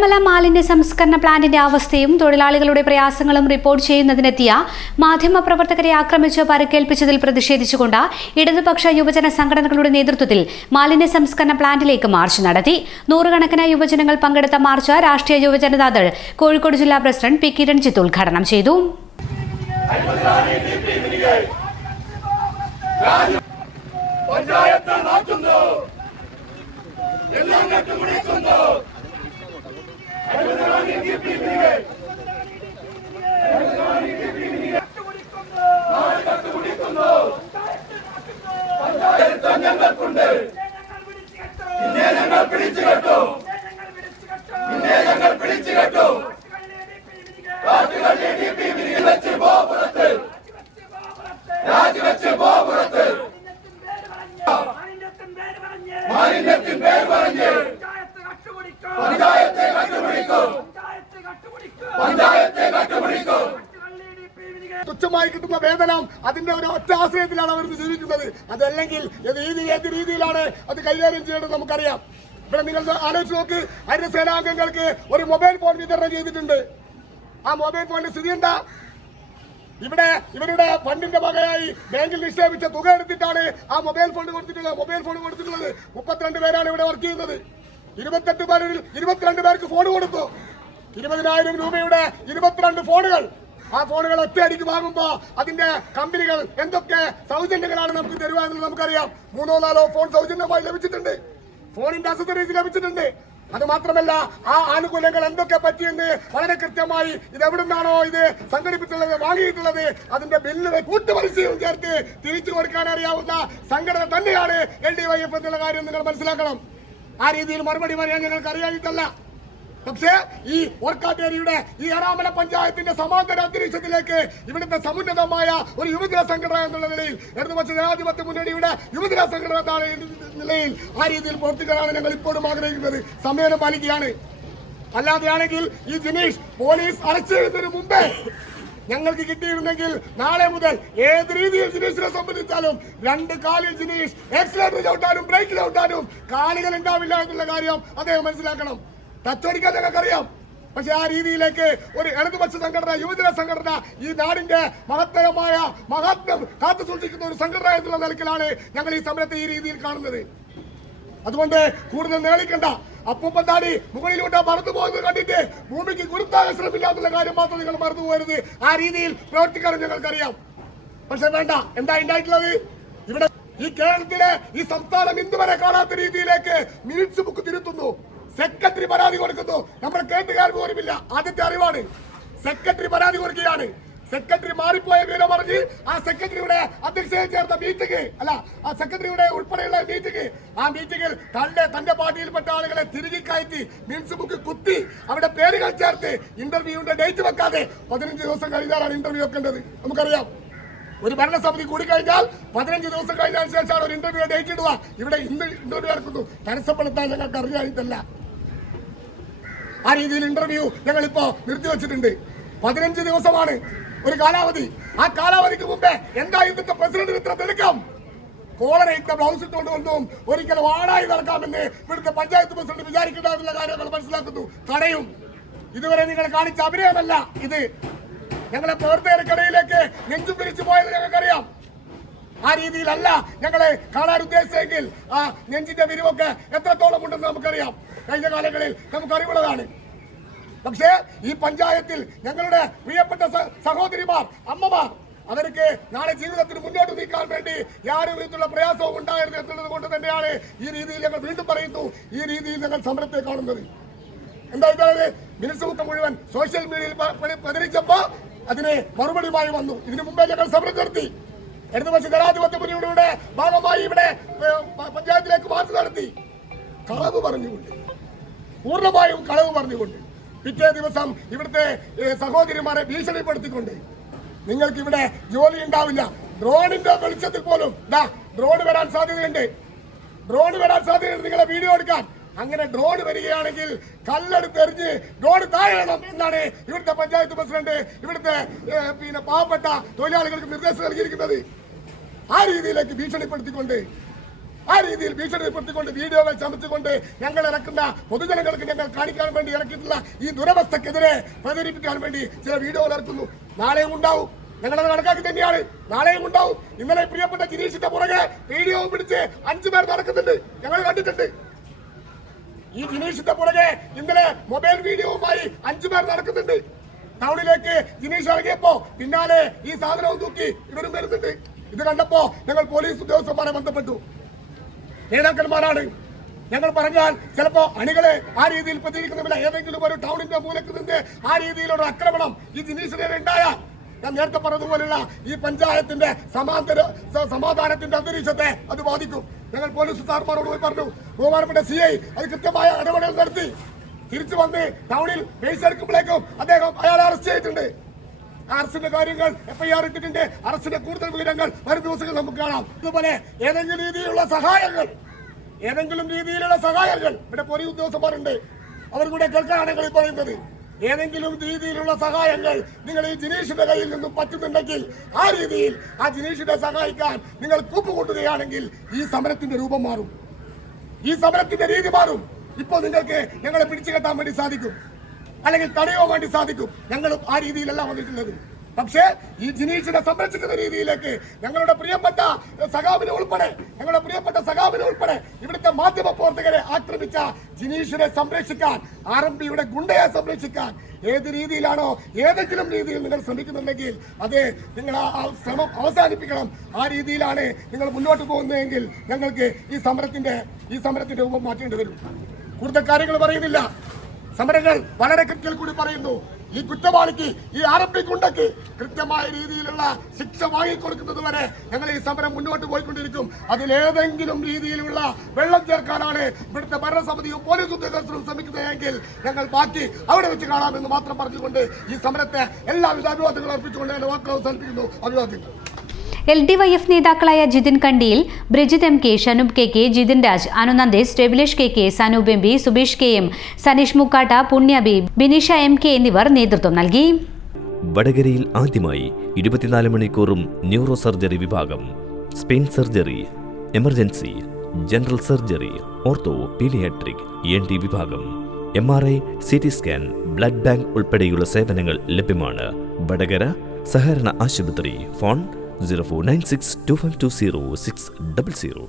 ഏറാമല മാലിന്യ സംസ്കരണ പ്ലാന്റിന്റെ അവസ്ഥയും തൊഴിലാളികളുടെ പ്രയാസങ്ങളും റിപ്പോർട്ട് ചെയ്യുന്നതിനെത്തിയ മാധ്യമപ്രവർത്തകരെ ആക്രമിച്ച് പരുക്കേൽപ്പിച്ചതിൽ പ്രതിഷേധിച്ചുകൊണ്ട് ഇടതുപക്ഷ യുവജന സംഘടനകളുടെ നേതൃത്വത്തിൽ മാലിന്യ സംസ്കരണ പ്ലാന്റിലേക്ക് മാർച്ച് നടത്തി. നൂറുകണക്കിന് യുവജനങ്ങൾ പങ്കെടുത്ത മാർച്ച് രാഷ്ട്രീയ യുവജനതാദൾ കോഴിക്കോട് ജില്ലാ പ്രസിഡന്റ് പി. കിരൺജിത്ത് ഉദ്ഘാടനം ചെയ്തു. പഞ്ചായത്ത് എല്ലാം നട്ടുപിടിക്കുന്നു പഞ്ചായത്ത് ഞങ്ങൾക്കുണ്ട് പിന്നെ ഞങ്ങൾ പിടിച്ചു കെട്ടും പിന്നെ ഞങ്ങൾ പിടിച്ചു കെട്ടും. കാട്ടുകളിൽ ഡി പി വിരിയിൽ വെച്ച് ഗോപുരത്ത് രാജിവെച്ച് ഗോപുരത്ത് മാലിന്യത്തിൻ പേര് പറഞ്ഞ്. പഞ്ചായത്തെ കണ്ടുപിടിക്കും. പഞ്ചായത്തെ കണ്ടുപിടിക്കും. തുച്ഛമായി കിട്ടുന്ന വേതനം അതിന്റെ ഒരു ഒറ്റ ആശ്രയത്തിലാണ് അവർ ജീവിക്കുന്നത്. അതല്ലെങ്കിൽ ഏത് രീതി ഏത് രീതിയിലാണ് അത് കൈകാര്യം ചെയ്യേണ്ടത് നമുക്കറിയാം. ഇവിടെ നിങ്ങൾ ആലോചിച്ച് നോക്ക്. അതിന്റെ സേനാംഗങ്ങൾക്ക് ഒരു മൊബൈൽ ഫോൺ വിതരണം ചെയ്തിട്ടുണ്ട്. ആ മൊബൈൽ ഫോണിന്റെ സ്ഥിതി എന്താ? ഇവിടെ ഇവരുടെ ഫണ്ടിന്റെ വകയായി ബാങ്കിൽ നിക്ഷേപിച്ച തുക എടുത്തിട്ടാണ് ആ മൊബൈൽ ഫോൺ കൊടുത്തിട്ടുള്ളത്. മൊബൈൽ ഫോൺ കൊടുത്തിട്ടുള്ളത് മുപ്പത്തിരണ്ട് പേരാണ് ഇവിടെ വർക്ക് ചെയ്യുന്നത്. ഇരുപത്തെട്ട് പേരിൽ ഇരുപത്തിരണ്ട് പേർക്ക് ഫോൺ കൊടുത്തു. ഇരുപതിനായിരം രൂപയുടെ ഇരുപത്തിരണ്ട് ഫോണുകൾ. ആ ഫോണുകൾ ഒറ്റയടിക്ക് വാങ്ങുമ്പോ അതിന്റെ കമ്പനികൾ എന്തൊക്കെ സൗജന്യങ്ങളാണ് നമുക്ക് തരുക എന്നുള്ളത് നമുക്കറിയാം. മൂന്നോ നാലോ ഫോൺ സൗജന്യമായി ലഭിച്ചിട്ടുണ്ട്. ഫോണിന്റെ അസസറീസ് ലഭിച്ചിട്ടുണ്ട്. അത് മാത്രമല്ല ആ ആനുകൂല്യങ്ങൾ എന്തൊക്കെ പറ്റിയെന്ന് വളരെ കൃത്യമായി ഇത് എവിടുന്നാണോ ഇത് സംഘടിപ്പിച്ചുള്ളത് വാങ്ങിയിട്ടുള്ളത് അതിന്റെ ബില്ല് കൂട്ടുപരിചയവും ചേർത്ത് തിരിച്ചു കൊടുക്കാൻ അറിയാവുന്ന സംഘടന തന്നെയാണ് എൽ ഡി വൈ എഫ് എന്നുള്ള കാര്യം നിങ്ങൾ മനസ്സിലാക്കണം. ആ രീതിയിൽ മറുപടി പറയാൻ ഞങ്ങൾക്ക് അറിയാനിട്ടല്ല പക്ഷേ ഈ ഓർക്കാട്ടേരിയുടെ ഈ ഏറാമല പഞ്ചായത്തിന്റെ സമാന്തര അന്തരീക്ഷത്തിലേക്ക് ഇവിടുത്തെ സമുന്നതമായ ഒരു യുവജന സംഘടന എന്നുള്ള നിലയിൽ ഇടതുപക്ഷ ജനാധിപത്യ മുന്നണിയുടെ യുവജന സംഘടന നിലയിൽ ആ രീതിയിൽ പ്രവർത്തിക്കാനാണ് ഞങ്ങൾ ഇപ്പോഴും ആഗ്രഹിക്കുന്നത്. സമ്മേളനം പാലിക്കുകയാണ്. അല്ലാതെയാണെങ്കിൽ ഈ ജിനീഷ് പോലീസ് അറസ്റ്റ് ചെയ്യുന്നതിന് മുമ്പേ ഞങ്ങൾക്ക് കിട്ടിയിരുന്നെങ്കിൽ നാളെ മുതൽ ഏത് രീതിയിൽ ജിനീഷിനെ സംബന്ധിച്ചാലും രണ്ട് കാലിൽ ജിനീഷ് എക്സിലേറ്റർ ചവിട്ടാനും ബ്രേക്കിൽ ചവിട്ടാനും കാലുകൾ ഉണ്ടാവില്ല എന്നുള്ള കാര്യം അദ്ദേഹം മനസ്സിലാക്കണം. ടച്ചടിക്കാൻ ഞങ്ങൾക്കറിയാം. പക്ഷെ ആ രീതിയിലേക്ക് ഒരു ഇടതുപക്ഷ സംഘടന യുവജന സംഘടന ഈ നാടിന്റെ മഹത്തരമായ മഹാത്മ്യം കാത്തു സൂക്ഷിക്കുന്ന ഒരു സംഘടന എന്നുള്ള നിലക്കിലാണ് ഞങ്ങൾ ഈ സമരത്തെ ഈ രീതിയിൽ കാണുന്നത്. അതുകൊണ്ട് കൂടുതൽ നേളിക്കണ്ട. അപ്പൂപ്പന്താടി മുകളിലൂടെ മറന്നു പോകുന്നത് കണ്ടിട്ട് ഭൂമിക്ക് ഗുരുത്വാകർഷണമില്ലാത്തുള്ള കാര്യം മാത്രം നിങ്ങൾ മറന്നു പോകരുത്. ആ രീതിയിൽ പ്രവർത്തിക്കാനും ഞങ്ങൾക്കറിയാം. പക്ഷെ വേണ്ട. എന്താ ഉണ്ടായിട്ടുള്ളത് ഇവിടെ ഈ കേരളത്തിലെ ഈ സംസ്ഥാനം ഇന്നുവരെ കാണാത്ത രീതിയിലേക്ക് മിനിറ്റ്സ് ബുക്ക് തിരുത്തുന്നു. പരാതി നമ്മുടെ കേട്ടുകാർ പോലുമില്ല. ആദ്യത്തെ അറിവാണ്. സെക്രട്ടറി പരാതി കൊടുക്കുകയാണ്. സെക്രട്ടറി മാറിപ്പോയ വിവരം പറഞ്ഞ് ആ സെക്രട്ടറിയുടെ അധ്യക്ഷതയിൽ ചേർന്ന മീറ്റിംഗ് അല്ല ആ സെക്രട്ടറിയുടെ ഉൾപ്പെടെയുള്ള മീറ്റിംഗ് ആ മീറ്റിംഗിൽ തന്റെ തന്റെ പാർട്ടിയിൽപ്പെട്ട ആളുകളെ തിരികെ കയറ്റി മീൻസ് ബുക്ക് കുത്തി അവരുടെ പേരുകൾ ചേർത്ത് ഇന്റർവ്യൂവിന്റെ ഡേറ്റ് വെക്കാതെ പതിനഞ്ച് ദിവസം കഴിഞ്ഞാലാണ് ഇന്റർവ്യൂ വെക്കേണ്ടത്. നമുക്കറിയാം. ഒരു ഭരണസമിതി കൂടി കഴിഞ്ഞാൽ പതിനഞ്ച് ദിവസം കഴിഞ്ഞതിന് ശേഷമാണ് ഒരു ഇന്റർവ്യൂ ഡേറ്റ് ഇടുക. ഇവിടെ ഇന്ന് ഇന്റർവ്യൂ നടക്കുന്നു. തടസ്സപ്പെടുത്താൻ ഞങ്ങൾക്ക് അറിയാനിട്ടല്ല ആ രീതിയിൽ ഇന്റർവ്യൂ ഞങ്ങൾ ഇപ്പോ നിർത്തിവെച്ചിട്ടുണ്ട്. പതിനഞ്ച് ദിവസമാണ് ഒരു കാലാവധി. ആ കാലാവധിക്ക് മുമ്പേ എന്താ ഇന്നത്തെ പ്രസിഡന്റ് ഇത്ര തിടുക്കം? കോളറയിട്ട ബ്ലൗസ് ഇട്ടുകൊണ്ട് വന്നും ഒരിക്കലും ആണായി നടക്കാമെന്ന് ഇവിടുത്തെ പഞ്ചായത്ത് പ്രസിഡന്റ് വിചാരിക്കേണ്ടതെന്നുള്ള കാര്യങ്ങൾ കാര്യം മനസ്സിലാക്കുന്നു. തടയും. ഇതുവരെ നിങ്ങൾ കാണിച്ച അഭിനയമല്ല ഇത്. ഞങ്ങളെ പ്രവർത്തകർക്കിടയിലേക്ക് നെഞ്ചു പിരിച്ചു പോയത് ഞങ്ങൾക്കറിയാം. ആ രീതിയിലല്ല ഞങ്ങളെ കാണാൻ ഉദ്ദേശിച്ചെങ്കിൽ ആ നെഞ്ചിന്റെ വിരിവൊക്കെ എത്രത്തോളം നമുക്കറിയാം കഴിഞ്ഞ കാലങ്ങളിൽ നമുക്ക് അറിവുള്ളതാണ്. പക്ഷേ ഈ പഞ്ചായത്തിൽ ഞങ്ങളുടെ പ്രിയപ്പെട്ട സഹോദരിമാർ അമ്മമാർ അവർക്ക് നാളെ ജീവിതത്തിന് മുന്നോട്ട് നീക്കാൻ വേണ്ടി യാതൊരു വിധത്തിലുള്ള പ്രയാസവും ഉണ്ടായിരുന്നു എന്നുള്ളത് കൊണ്ട് തന്നെയാണ് ഈ രീതിയിൽ ഞങ്ങൾ വീണ്ടും പറയുന്നു ഈ രീതിയിൽ ഞങ്ങൾ സമരത്തെ കാണുന്നത്. എന്താ ഇതാണ്? മിനിറ്റ്സ് മുഴുവൻ സോഷ്യൽ മീഡിയയിൽ പ- പ- പ്രചരിച്ചപ്പോ അതിന് മറുപടിയുമായി വന്നു. ഇതിനു മുമ്പേ ഞങ്ങൾ സമരം നടത്തി. ഇടതുപക്ഷ ജനാധിപത്യ മുന്നണിയുടെ ഭാഗമായി ഇവിടെ പഞ്ചായത്തിലേക്ക് മാറ്റി നടത്തി. കളവ് പറഞ്ഞുകൊണ്ട്. പൂർണമായും കളവ് പറഞ്ഞുകൊണ്ട് പിറ്റേ ദിവസം ഇവിടുത്തെ സഹോദരിമാരെ ഭീഷണിപ്പെടുത്തിക്കൊണ്ട് നിങ്ങൾക്ക് ഇവിടെ ജോലി ഉണ്ടാവില്ല. ഡ്രോണിന്റെ വെളിച്ചത്തിൽ പോലും ദാ ഡ്രോൺ വരാൻ സാധ്യതയുണ്ട്. ഡ്രോൺ വരാൻ സാധ്യതയുണ്ട്. നിങ്ങളെ വീഡിയോ എടുക്കാൻ. അങ്ങനെ ഡ്രോൺ വരികയാണെങ്കിൽ കല്ലെടുത്തെറിഞ്ഞ് ഡ്രോൺ താഴെയണം എന്നാണ് ഇവിടുത്തെ പഞ്ചായത്ത് പ്രസിഡന്റ് ഇവിടുത്തെ പിന്നെ പാവപ്പെട്ട തൊഴിലാളികൾക്ക് നിർദ്ദേശം നൽകിയിരിക്കുന്നത്. ആ രീതിയിലേക്ക് ഭീഷണിപ്പെടുത്തിക്കൊണ്ട് ആ രീതിയിൽ ഭീഷണിപ്പെടുത്തിക്കൊണ്ട് വീഡിയോകൾ ചമച്ചുകൊണ്ട് ഞങ്ങൾ ഇറക്കുന്ന പൊതുജനങ്ങൾക്ക് ഞങ്ങൾ കാണിക്കാൻ വേണ്ടി ഇറക്കിയിട്ടുള്ള ഈ ദുരവസ്ഥക്കെതിരെ പ്രചരിപ്പിക്കാൻ വേണ്ടി ചില വീഡിയോകൾ ഇറക്കുന്നു. നാളെയും ഉണ്ടാവും. ഞങ്ങളത് കണക്കാക്കി തന്നെയാണ്. നാളെയും ഉണ്ടാവും. ഇന്നലെ പ്രിയപ്പെട്ട ജിനീഷിന്റെ പുറകെ വീഡിയോ പിടിച്ച് അഞ്ചു പേർ നടക്കുന്നുണ്ട്. ഞങ്ങൾ കണ്ടിട്ടുണ്ട്. ഈ ജിനീഷിന്റെ പുറകെ ഇന്നലെ മൊബൈൽ വീഡിയോവുമായി അഞ്ചു പേർ നടക്കുന്നുണ്ട്. ടൗണിലേക്ക് ജിനീഷ് ഇറങ്ങിയപ്പോ പിന്നാലെ ഈ സാധനവും തൂക്കി ഇവരും വരുന്നുണ്ട്. ഇത് കണ്ടപ്പോ ഞങ്ങൾ പോലീസ് ഉദ്യോഗസ്ഥന്മാരെ ബന്ധപ്പെട്ടു. നേതാക്കന്മാരാണ്. ഞങ്ങൾ പറഞ്ഞാൽ ചിലപ്പോ അണികളെ ആ രീതിയിൽ പ്രതികരിക്കുന്നില്ല ഏതെങ്കിലും ഒരു ടൗണിന്റെ മൂലക്ക് നിന്ന് ആ രീതിയിലുള്ള ആക്രമണം ഈ ജിനീഷിനെ ഉണ്ടായാൽ ഞാൻ നേരത്തെ പറഞ്ഞതുപോലുള്ള ഈ പഞ്ചായത്തിന്റെ സമാന്തര സമാധാനത്തിന്റെ അന്തരീക്ഷത്തെ അത് ബാധിക്കും. ഞങ്ങൾ പോലീസ് സാർമാരോട് പോയി പറഞ്ഞു ബഹുമാനപ്പെട്ട സി ഐ അത് കൃത്യമായ ഇടപെടൽ നടത്തി. തിരിച്ചു വന്ന് ടൗണിൽ പേസ് എടുക്കുമ്പോഴേക്കും അദ്ദേഹം അയാളെ അറസ്റ്റ് ചെയ്തിട്ടുണ്ട്. അറസ്റ്റിന്റെ കാര്യങ്ങൾ എഫ്ഐആർ ഇട്ടിട്ടുണ്ട്. അറസ്റ്റിന്റെ കൂടുതൽ വിവരങ്ങൾ വരും ദിവസങ്ങൾ നമുക്ക് കാണാം. അതുപോലെ ഏതെങ്കിലും രീതിയിലുള്ള സഹായങ്ങൾ ഏതെങ്കിലും രീതിയിലുള്ള സഹായങ്ങൾ ഇവിടെ പോലീസ് ഉദ്യോഗസ്ഥന്മാരുണ്ട്. അവർ കൂടെ കേൾക്കാനാണ് ഞങ്ങൾ പറയുന്നത്. ഏതെങ്കിലും രീതിയിലുള്ള സഹായങ്ങൾ നിങ്ങൾ ഈ ജിനീഷിന്റെ കയ്യിൽ നിന്നും പറ്റുന്നുണ്ടെങ്കിൽ ആ രീതിയിൽ ആ ജിനീഷിനെ സഹായിക്കാൻ നിങ്ങൾ കൂപ്പുകൂട്ടുകയാണെങ്കിൽ ഈ സമരത്തിന്റെ രൂപം മാറും. ഈ സമരത്തിന്റെ രീതി മാറും. ഇപ്പോൾ നിങ്ങൾക്ക് ഞങ്ങളെ പിടിച്ചു കെട്ടാൻ വേണ്ടി സാധിക്കും. അല്ലെങ്കിൽ തടയോ വേണ്ടി സാധിക്കും. ഞങ്ങളും ആ രീതിയിലല്ല വന്നിട്ടുള്ളത്. പക്ഷേ ഈ ജിനീഷിനെ സംരക്ഷിക്കുന്ന രീതിയിലേക്ക് ഞങ്ങളുടെ പ്രിയപ്പെട്ട സഖാവിനെ ഉൾപ്പെടെ ഞങ്ങളുടെ പ്രിയപ്പെട്ട സഖാവിനെ ഉൾപ്പെടെ ഇവിടുത്തെ മാധ്യമ പ്രവർത്തകരെ ആക്രമിച്ച ജിനീഷിനെ സംരക്ഷിക്കാൻ ആർ എം പിയുടെ ഗുണ്ടയെ സംരക്ഷിക്കാൻ ഏത് രീതിയിലാണോ ഏതെങ്കിലും രീതിയിൽ നിങ്ങൾ ശ്രമിക്കുന്നുണ്ടെങ്കിൽ അത് നിങ്ങൾ ആ ശ്രമം അവസാനിപ്പിക്കണം. ആ രീതിയിലാണ് നിങ്ങൾ മുന്നോട്ട് പോകുന്നതെങ്കിൽ ഞങ്ങൾക്ക് ഈ സമരത്തിന്റെ ഈ സമരത്തിന്റെ രൂപം മാറ്റേണ്ടി വരും. കൂടുതൽ കാര്യങ്ങൾ പറയുന്നില്ല. സമരങ്ങൾ വളരെ കൃത്യത്തിൽ കൂടി പറയുന്നു. ഈ കുറ്റവാളിക്ക് ഈ ആരംഭി ഗുണ്ടയ്ക്ക് കൃത്യമായ രീതിയിലുള്ള ശിക്ഷ വാങ്ങിക്കൊടുക്കുന്നത് വരെ ഞങ്ങൾ ഈ സമരം മുന്നോട്ട് പോയിക്കൊണ്ടിരിക്കും. അതിലേതെങ്കിലും രീതിയിലുള്ള വെള്ളം ചേർക്കാനാണ് ഇവിടുത്തെ ഭരണസമിതിയും പോലീസ് ഉദ്യോഗസ്ഥരും ശ്രമിക്കുന്നതെങ്കിൽ ഞങ്ങൾ ബാക്കി അവിടെ വെച്ച് കാണാമെന്ന് മാത്രം പറഞ്ഞുകൊണ്ട് ഈ സമരത്തെ എല്ലാവിധ അഭിവാദങ്ങളും അർപ്പിച്ചുകൊണ്ട് എന്റെ വാക്കുകൾ അവസാനിപ്പിക്കുന്നു. അഭിവാദ്യങ്ങൾ. എൽ ഡി വൈ എഫ് നേതാക്കളായ Jithin Kandiyil Brijith M K Shanoob K K Jithin Raj അനുനന്ദേസ് Ravilesh K K Sanoop M B Subeesh K M Saneesh Mukkatta Punya B Bineesha M K എന്നിവർ നേതൃത്വം നൽകി. വടകരയിൽ ആദ്യമായി ഇരുപത്തിനാല് മണിക്കൂറും ന്യൂറോ സർജറി വിഭാഗം spine surgery emergency general surgery ortho paediatric N T വിഭാഗം M R I C T scan blood bank ഉൾപ്പെടെയുള്ള സേവനങ്ങൾ ലഭ്യമാണ്. വടകര സഹകരണ ആശുപത്രി phone zero four nine six two five two zero six double zero